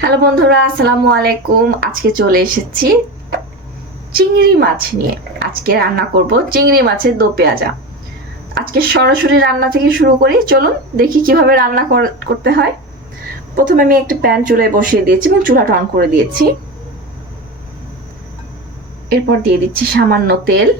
Hello বন্ধুরা, আসসালামু আলাইকুম। আজকে চলে এসেছি চিংড়ি মাছ নিয়ে। আজকে রান্না করব চিংড়ি মাছের দো পেঁয়াজা। আজকে সরাসরি রান্না থেকে শুরু করি। চলুন দেখি কিভাবে রান্না করতে হয়। প্রথমে আমি একটা প্যান চুলায় বসিয়ে দিয়েছি এবং চুলাটা অন করে দিয়েছি। এরপর দিয়ে দিচ্ছি সামান্য তেল।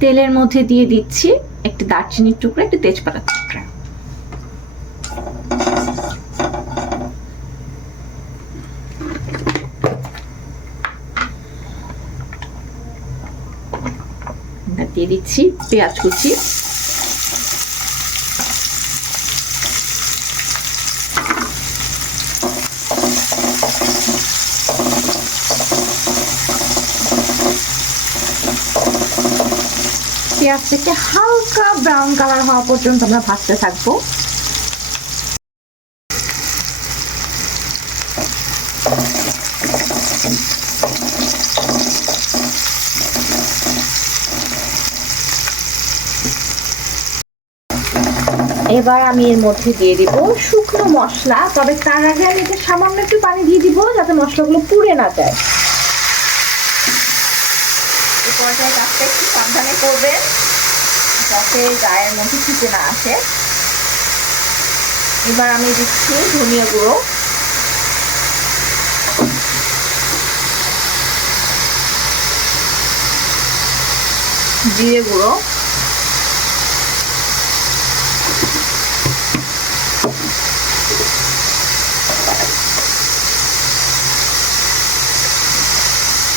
তেলের মধ্যে দিয়ে দিচ্ছি একটা দারচিনির টুকরা, একটা তেজপাতার টুকরা। দিয়ে দিচ্ছি পেঁয়াজ কুচি। পেঁয়াজটাকে হালকা ব্রাউন কালার হওয়া পর্যন্ত আমরা ভাজতে থাকবো। এবার আমি এর মধ্যে দিয়ে দিব শুকনো মশলা, তবে তার আগে আমি এটা সামান্য একটু পানি দিয়ে দিব যাতে মশলাগুলো পুড়ে না যায়। এই পর্যায়ে কাজটা একটু সাবধানে করবেন যাতে গায়ের মধ্যে ছিটে না আসে। এবার আমি দিচ্ছি ধনিয়া গুঁড়ো, জিরে গুঁড়ো,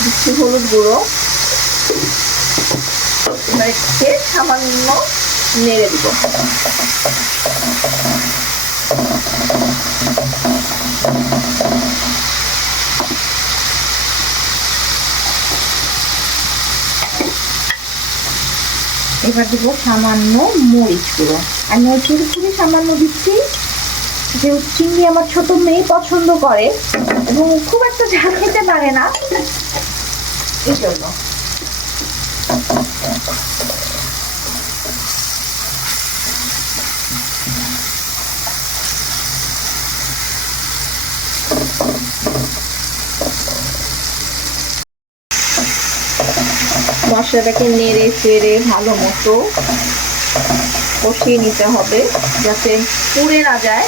দিচ্ছি হলুদ গুঁড়ো। এবার একটু সামান্য নেড়ে দিব। এবার দিব সামান্য মরিচ গুঁড়ো। আর মরিচ গুঁড়ো খুবই সামান্য দিচ্ছি, যেহেতু চিংড়ি আমার ছোট মেয়ে পছন্দ করে এবং খুব একটা ঝাল খেতে পারে না, এই জন্য। মশলাটাকে নেড়ে চেড়ে ভালো মতো কষিয়ে নিতে হবে যাতে পুড়ে না যায়।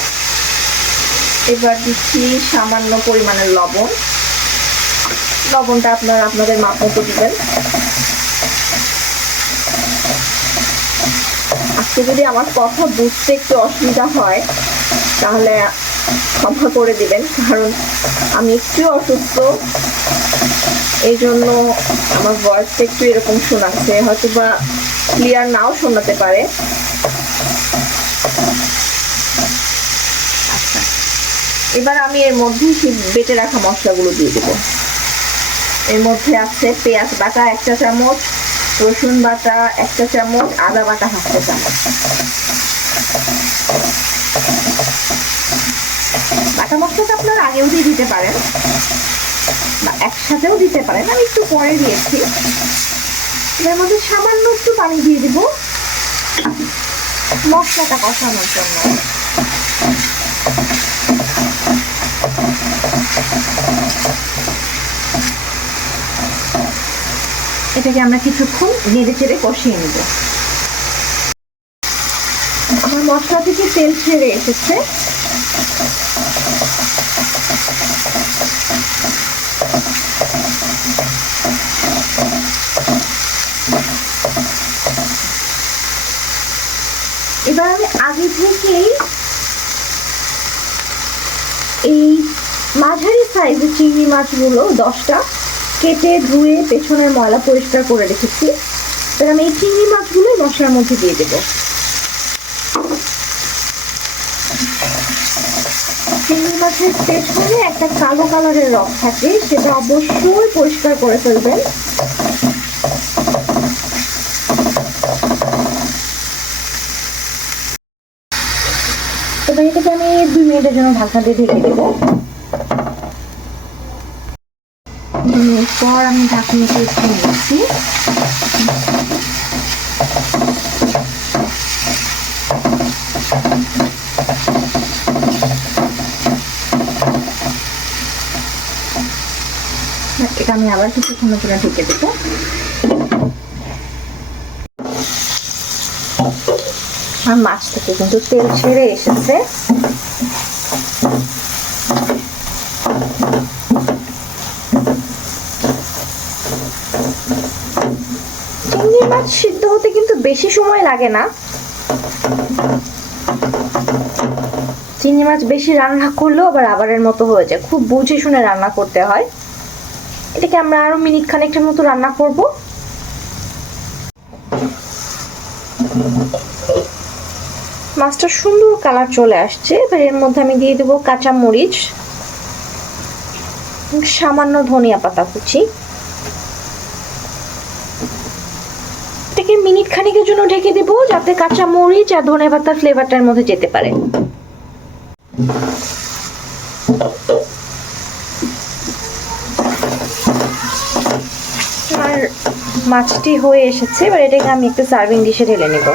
এবার দিচ্ছি সামান্য পরিমাণের লবণ। লবণটা আপনাদের মাপ মতো দিবেন। আজকে যদি আমার কথা বুঝতে একটু অসুবিধা হয় তাহলে ক্ষমা করে দিবেন, কারণ আমি একটু অসুস্থ, এই জন্য আমার ভয়েসটা একটু এরকম শোনাচ্ছে, হয়তো বা ক্লিয়ার নাও শোনাতে পারে। আচ্ছা, এবার আমি এর মধ্যে বেটে রাখা মশলাগুলো দিয়ে দেবো। এর মধ্যে আছে পেঁয়াজ বাটা 1 চা চামচ, রসুন বাটা 1 চা চামচ, আদা বাটা 1/2 চা চামচ। বাটা মশলাটা আপনারা আগেও দিয়ে দিতে পারেন বা একসাথেও দিতে পারেন, আমি একটু পরে দিয়েছি। এর মধ্যে সামান্য একটু পানি দিয়ে দিব মশলাটা কষানোর জন্য। এটাকে আমরা কিছুক্ষণ নেড়ে চেড়ে কষিয়ে নেব। আমার মশলা থেকে তেল ছেড়ে এসেছে। এবার আমি আগে থেকেই এই মাঝারি সাইজের চিংড়ি মাছগুলো 10টা কেটে ধুয়ে পেছনের ময়লা পরিষ্কার করে রেখেছি। এবার আমি এই চিংড়ি মাছগুলো মশলার মধ্যে দিয়ে দেবো। চিংড়ি মাছের পেছনে একটা কালো কালারের রক থাকে, সেটা অবশ্যই পরিষ্কার করে ফেলবেন। এবার এটাকে আমি 2 মিনিটের জন্য ঢাকা দিয়ে ঢেকে দেবো। 2 মিনিট পর আমি ঢাকনিটা একটু নিচ্ছি। আমি আবার কিছুক্ষণের জন্য ঢেকে দেবো। আর মাছ থেকে কিন্তু তেল ছেড়ে এসেছে। চিংড়ি মাছ সিদ্ধ হতে কিন্তু বেশি সময় লাগে না। চিংড়ি মাছ বেশি রান্না করলেও আবার আবারের মতো হয়ে যায়, খুব বুঝে শুনে রান্না করতে হয়। এটাকে আমরা আরো মিনিট খানেকের মতো রান্না করব। মাছটা সুন্দর কালার চলে আসছে। এবার এর মধ্যে আমি দিয়ে দেবো কাঁচা মরিচ, সামান্য ধনিয়া পাতা কুচি। এটাকে মিনিট খানেকের জন্য ঢেকে দেবো, যাতে কাঁচা মরিচ আর ধনিয়া পাতার ফ্লেভারটার মধ্যে যেতে পারে। আর মাছটি হয়ে এসেছে। এবার এটাকে আমি একটা সার্ভিং ডিশে ঢেলে নেব।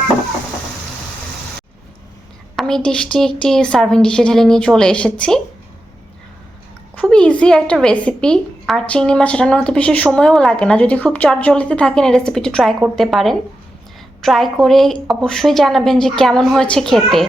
আমি ডিশটি একটি সার্ভিং ডিশে ঢেলে নিয়ে চলে এসেছি। খুবই ইজি একটা রেসিপি, আর চিংড়ি মাছ রান্না হতে বেশি সময়ও লাগে না। যদি খুব চটজলদিতে থাকেন এই রেসিপিটি ট্রাই করতে পারেন। ট্রাই করে অবশ্যই জানাবেন যে কেমন হয়েছে খেতে।